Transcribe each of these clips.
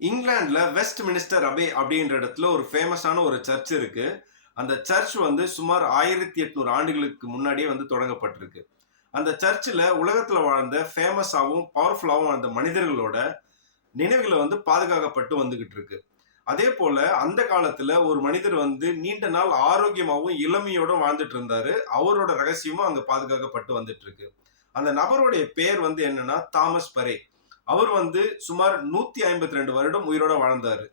இங்கிலாந்துல west minister Abe அப்படின்ற இடத்துல ஒரு ஃபேமஸான ஒரு சர்ச் இருக்கு. அந்த சர்ச் வந்து சுமார் 1800 ஆண்டுகளுக்கு முன்னாடியே வந்து தொடங்கப்பட்டிருக்கு. அந்த சர்ச்சில உலகத்துல வாழ்ந்த ஃபேமஸாவும், பவர்ஃபுல்லாவும் வாழ்ந்த மனிதர்களோட நினைவுகள வந்து பாதுகாக்கப்பட்டு வந்துகிட்டு இருக்கு. அதேபோல அந்த காலத்துல ஒரு மனிதர் வந்து நீண்ட நாள் ஆரோக்கியமாவும், இளமையோடும் வாழ்ந்துட்டு இருந்தாரு. அவரோட ரகசியமும் அங்க பாதுகாக்கப்பட்டு வந்துட்டு இருக்கு. அந்த நபருடைய பெயர் வந்து என்னன்னா, தாமஸ் பரே. அவர் வந்து சுமார் 152 வருடம் உயிரோட வாழ்ந்தாரு.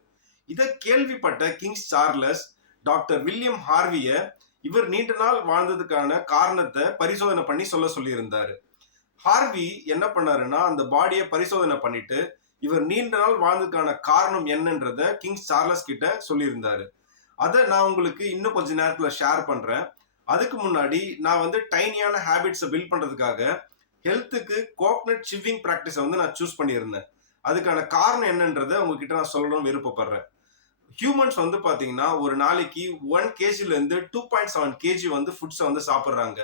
இத கேள்விப்பட்ட கிங்ஸ் சார்லஸ், டாக்டர் வில்லியம் ஹார்விய இவர் நீண்ட நாள் வாழ்ந்ததுக்கான காரணத்த பரிசோதனை பண்ணி சொல்லியிருந்தாரு. ஹார்வி என்ன பண்ணாருன்னா, அந்த பாடிய பரிசோதனை பண்ணிட்டு, இவர் நீண்ட நாள் வாழ்ந்ததுக்கான காரணம் என்னன்றத கிங்ஸ் சார்லஸ் கிட்ட சொல்லியிருந்தாரு. அத நான் உங்களுக்கு இன்னும் கொஞ்ச நேரத்துல ஷேர் பண்றேன். அதுக்கு முன்னாடி நான் வந்து டைனியான ஹேபிட்ஸ பில்ட் பண்றதுக்காக ஹெல்த்துக்கு கோகனட் சிவ்விங் பிராக்டிஸ வந்து நான் சூஸ் பண்ணியிருந்தேன். அதுக்கான காரணம் என்னன்றத உங்ககிட்ட நான் சொல்லணும்னு விருப்பப்படுறேன். ஹியூமன்ஸ் வந்து பாத்தீங்கன்னா, ஒரு நாளைக்கு 1 கேஜில இருந்து 2.7 கேஜி வந்து ஃபுட்ஸ வந்து சாப்பிடுறாங்க.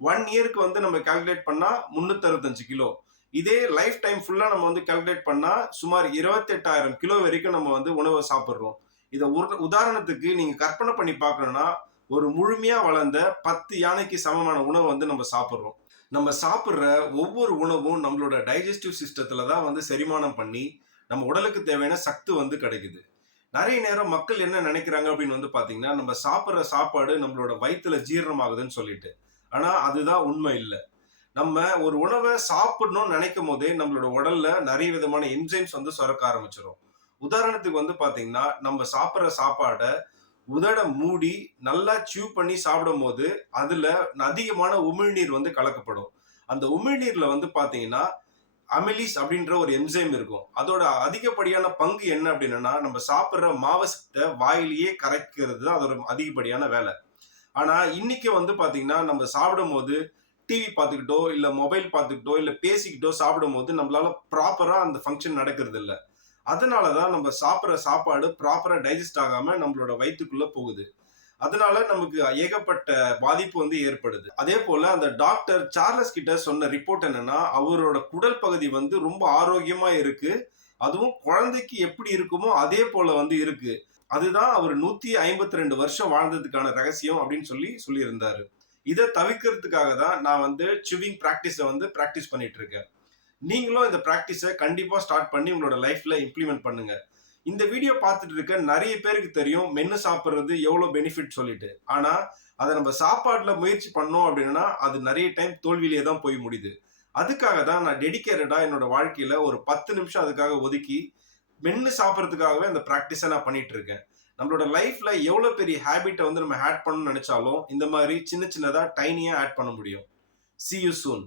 1 இயர்க்கு வந்து நம்ம கால்குலேட் பண்ணா 365 கிலோ. இதே லைஃப் டைம் ஃபுல்லா நம்ம வந்து கால்குலேட் பண்ணா சுமார் 28,000 கிலோ வரைக்கும் நம்ம வந்து உணவ சாப்பிடுறோம். இத ஒரு உதாரணத்துக்கு நீங்க கற்பனை பண்ணி பார்க்கணும்னா, ஒரு முழுமையா வளர்ந்த 10 யானைக்கு சமமான உணவ வந்து நம்ம சாப்பிடுறோம். நம்ம சாப்பிடுற ஒவ்வொரு உணவும் நம்மளோட டைஜஸ்டிவ் சிஸ்டத்துல தான் வந்து செரிமானம் பண்ணி, நம்ம உடலுக்கு தேவையான சத்து வந்து கிடைக்குது. நெறைய நேரம் மக்கள் என்ன நெனைக்கிறாங்க அப்படின்னு வந்து பார்த்தீங்கன்னா, நம்ம சாப்பிடுற சாப்பாடு நம்மளோட வயித்துல ஜீரணமாகுதுன்னு சொல்லிட்டு. ஆனா அதுதான் உண்மை இல்ல. நம்ம ஒரு உணவ சாப்பிடணும்னு நெனைக்கும்போதே, நம்மளோட உடல்ல நெறைய விதமான என்சைம்ஸ் வந்து சுரக்க ஆரம்பிச்சுரும். உதாரணத்துக்கு வந்து பார்த்தீங்கன்னா, நம்ம சாப்பிடுற சாப்பாட உதட மூடி நல்லா சியூ பண்ணி சாப்பிடும்போது, அதுல அதிகமான உமிழ்நீர் வந்து கலக்கப்படும். அந்த உமிழ்நீர்ல வந்து பார்த்தீங்கன்னா, அமிலிஸ் அப்படின்ற ஒரு என்சைம் இருக்கும். அதோட அதிகப்படியான பங்கு என்ன அப்படின்னா, நம்ம சாப்பிடுற மாவசத்த வாயிலேயே கரைக்கிறது தான் அதோட அதிகப்படியான வேலை. ஆனா, இன்னைக்கு வந்து பார்த்தீங்கன்னா, நம்ம சாப்பிடும்போது டிவி பார்த்துக்கிட்டோ, இல்ல மொபைல் பார்த்துக்கிட்டோ, இல்ல பேசிக்கிட்டோ சாப்பிடும்போது நம்மளால ப்ராப்பரா அந்த ஃபங்ஷன் நடக்கிறது இல்ல. அதனால தான் நம்ம சாப்பிடுற சாப்பாடு ப்ராப்பரா டைஜெஸ்ட் ஆகாம நம்மளோட வயித்துக்குள்ள போகுது. அதனால நமக்கு ஏகப்பட்ட பாதிப்பு வந்து ஏற்படுது. அதே போல அந்த டாக்டர் சார்லஸ் கிட்ட சொன்ன ரிப்போர்ட் என்னன்னா, அவரோட குடல் பகுதி வந்து ரொம்ப ஆரோக்கியமா இருக்கு. அதுவும் குழந்தைக்கு எப்படி இருக்குமோ அதே போல வந்து இருக்கு. அதுதான் அவர் 152 வருஷம் வாழ்ந்ததுக்கான ரகசியம் அப்படின்னு சொல்லியிருந்தாரு. இத தவிர்க்கிறதுக்காக தான் நான் வந்து சிவிங் பிராக்டிஸ வந்து பிராக்டிஸ் பண்ணிட்டு இருக்கேன். நீங்களும் இந்த பிராக்டிஸ கண்டிப்பா ஸ்டார்ட் பண்ணி உங்களோட லைஃப்ல இம்ப்ளிமெண்ட் பண்ணுங்க. இந்த வீடியோ பார்த்துட்டு இருக்க நெறைய பேருக்கு தெரியும் மென்னு சாப்பிடுறது எவ்வளோ பெனிஃபிட் சொல்லிட்டு. ஆனா, அத நம்ம சாப்பாட்டுல முயற்சி பண்ணோம் அப்படின்னா, அது நெறைய டைம் தோல்வியிலே தான் போய் முடியுது. அதுக்காக தான் நான் டெடிகேட்டடா என்னோட வாழ்க்கையில ஒரு 10 நிமிஷம் அதுக்காக ஒதுக்கி, மென்னு சாப்பிடுறதுக்காகவே அந்த பிராக்டிஸ நான் பண்ணிட்டு இருக்கேன். நம்மளோட லைஃப்ல எவ்வளோ பெரிய ஹேபிட்ட வந்து நம்ம ஆட் பண்ணணும்னு நெனைச்சாலும், இந்த மாரி சின்ன சின்னதா டைனியா ஆட் பண்ண முடியும். சீ யூ சூன்.